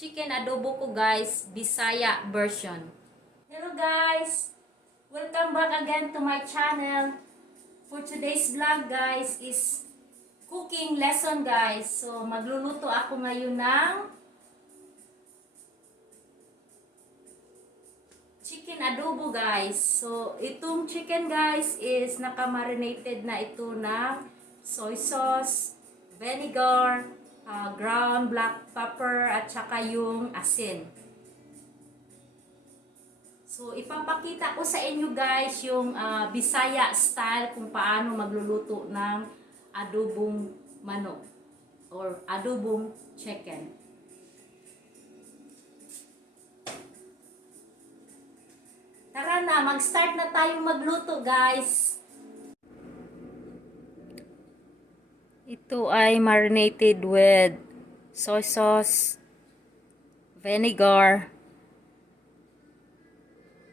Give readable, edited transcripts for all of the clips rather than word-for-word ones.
chicken adobo ko guys, Bisaya version. Hello guys! Welcome back again to my channel. For today's vlog guys is cooking lesson guys. So magluluto ako ngayon ng chicken adobo guys. So itong chicken guys is naka-marinated na ito ng soy sauce, vinegar, ground black pepper at saka yung asin. So ipapakita ko sa inyo guys yung Bisaya style kung paano magluluto ng adobong manok or adobong chicken. Tara na, mag-start na tayong magluto guys. Ito ay marinated with soy sauce, vinegar,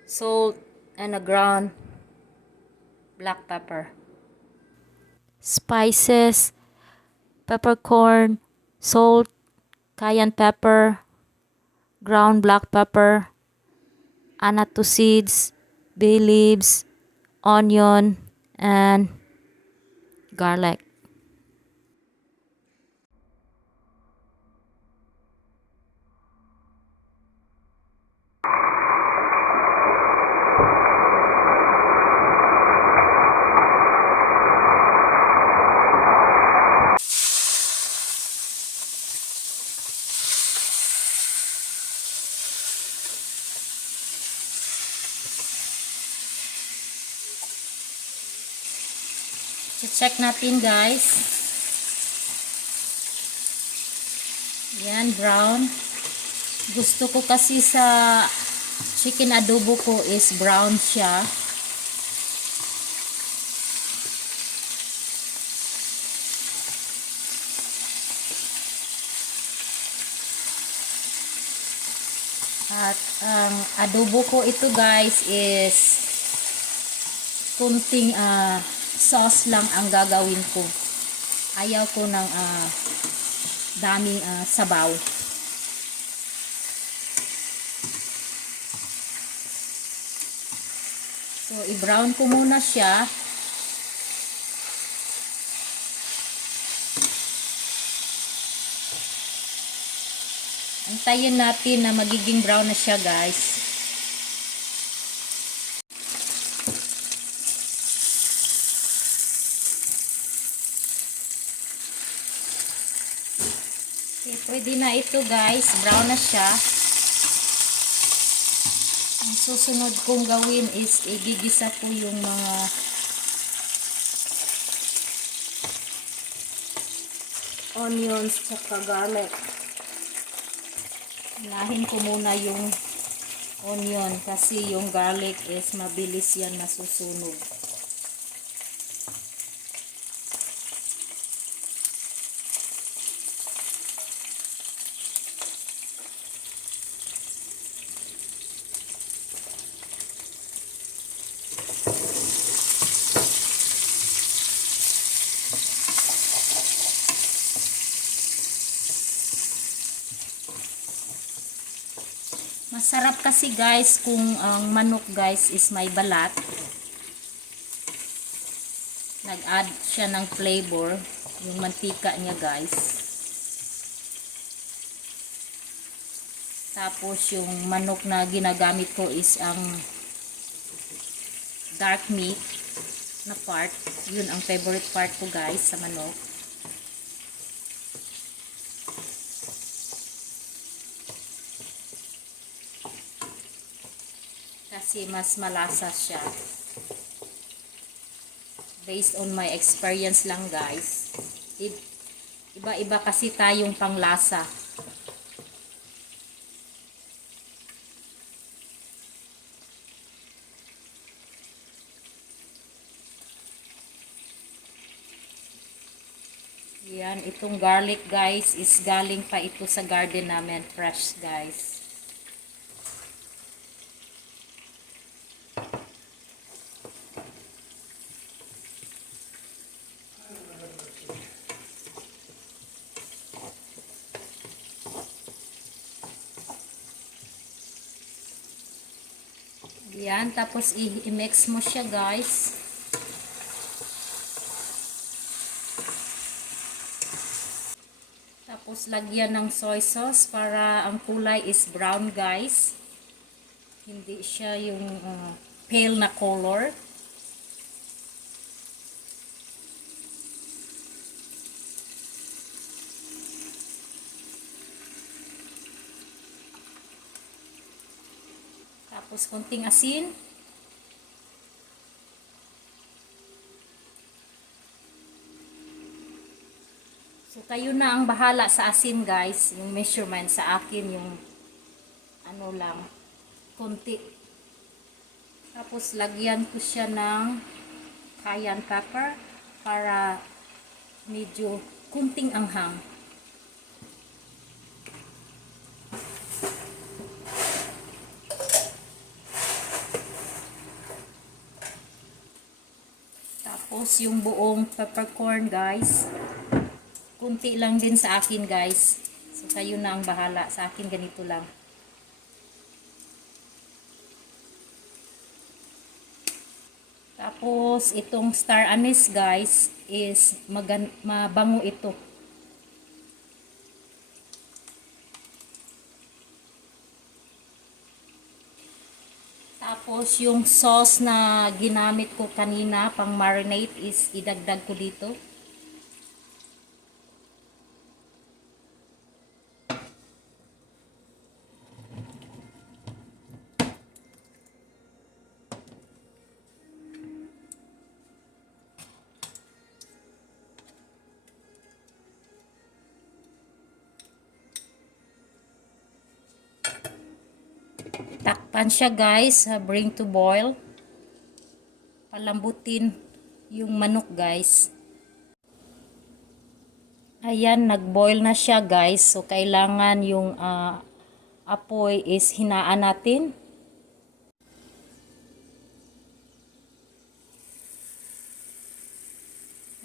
salt, and a ground black pepper. Spices, peppercorn, salt, cayenne pepper, ground black pepper, annatto seeds, bay leaves, onion, and garlic. Check natin guys. Yan, brown. Gusto ko kasi sa chicken adobo ko is brown siya. At ang adobo ko ito guys is kunting sauce lang ang gagawin ko. Ayaw ko ng daming sabaw. So, i-brown ko muna siya. Antayin natin na magiging brown na siya guys. Okay, pwede na ito guys. Brown na siya. Ang susunod kong gawin is igigisa ko yung mga onions at garlic. Unahin ko muna yung onion kasi yung garlic is mabilis yan masusunog. Masarap kasi guys kung ang manok guys is may balat. Nag-add siya ng flavor, yung mantika niya guys. Tapos yung manok na ginagamit ko is ang dark meat na part. Yun ang favorite part ko guys sa manok. Kasi mas malasa siya. Based on my experience lang guys. Iba-iba kasi tayong panglasa. Yan, itong garlic guys is galing pa ito sa garden namin. Fresh guys. Yan, tapos i-mix mo siya guys. Tapos lagyan ng soy sauce para ang kulay is brown guys. Hindi siya yung pale na color. Tapos konting asin. So kayo na ang bahala sa asin guys. Yung measurement sa akin yung ano lang, konti. Tapos lagyan ko siya ng cayenne pepper para medyo kunting anghang. Tapos yung buong peppercorn guys, kunti lang din sa akin guys. So kayo na ang bahala, sa akin ganito lang. Tapos itong star anise guys is mabango ito. Tapos yung sauce na ginamit ko kanina pang marinate is idagdag ko dito. Takpan siya guys, bring to boil. Palambutin yung manok guys. Ayan, nag-boil na siya guys. So kailangan yung apoy is hinaan natin.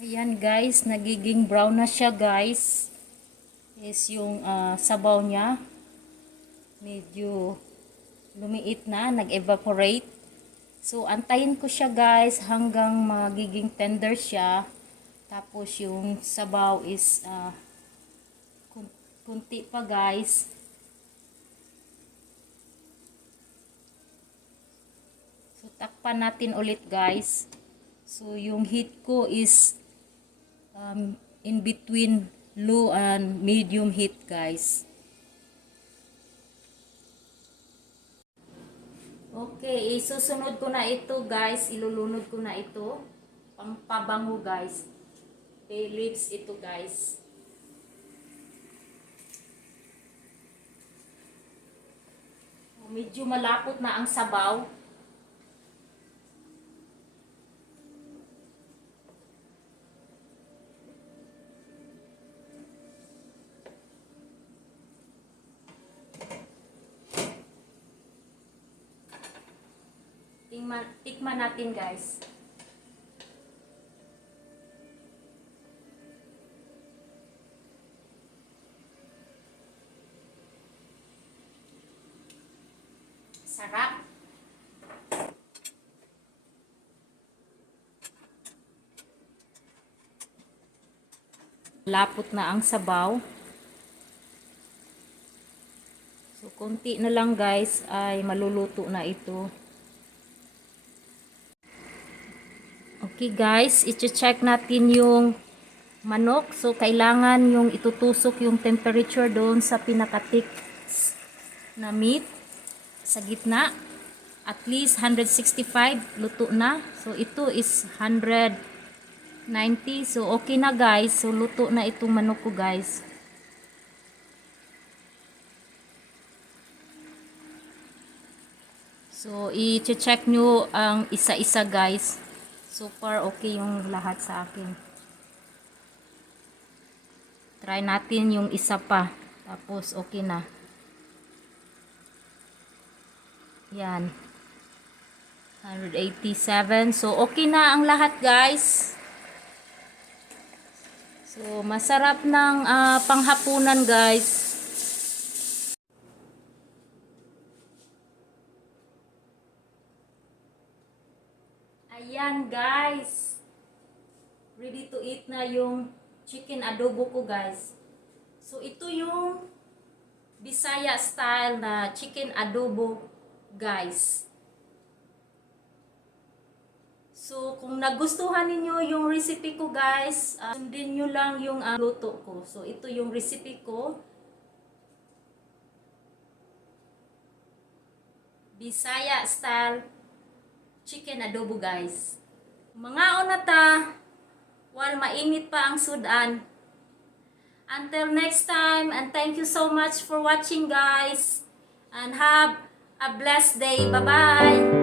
Ayan guys, nagiging brown na siya guys. Is yung sabaw niya. Medyo lumiit na, nag-evaporate. So, antayin ko siya guys hanggang magiging tender siya. Tapos yung sabaw is kunti pa guys. So, takpan natin ulit guys. So, yung heat ko is in between low and medium heat guys. Okay, isusunod ko na ito guys. Ilulunod ko na ito. Pampabango guys. Bay leaves ito guys. Medyo malapot na ang sabaw. Tikman natin guys. Sarap. Lapot na ang sabaw. So, konti na lang guys ay maluluto na ito. Okay guys, i-check natin yung manok. So, kailangan yung itutusok yung temperature doon sa pinakatik na meat sa gitna. At least 165, luto na. So, ito is 190. So, okay na guys. So, luto na itong manok ko guys. So, i-check nyo ang isa-isa guys. So far, okay yung lahat sa akin. Try natin yung isa pa. Tapos, okay na. Yan. 187. So, okay na ang lahat, guys. So, masarap ng panghapunan, guys. Ayan guys. Ready to eat na yung chicken adobo ko guys. So ito yung Bisaya style na chicken adobo guys. So kung nagustuhan ninyo yung recipe ko guys, sundin nyo lang yung luto ko. So ito yung recipe ko. Bisaya style chicken adobo guys. Mga onata, while mainit pa ang sudan. Until next time, and thank you so much for watching guys. And have a blessed day. Bye-bye.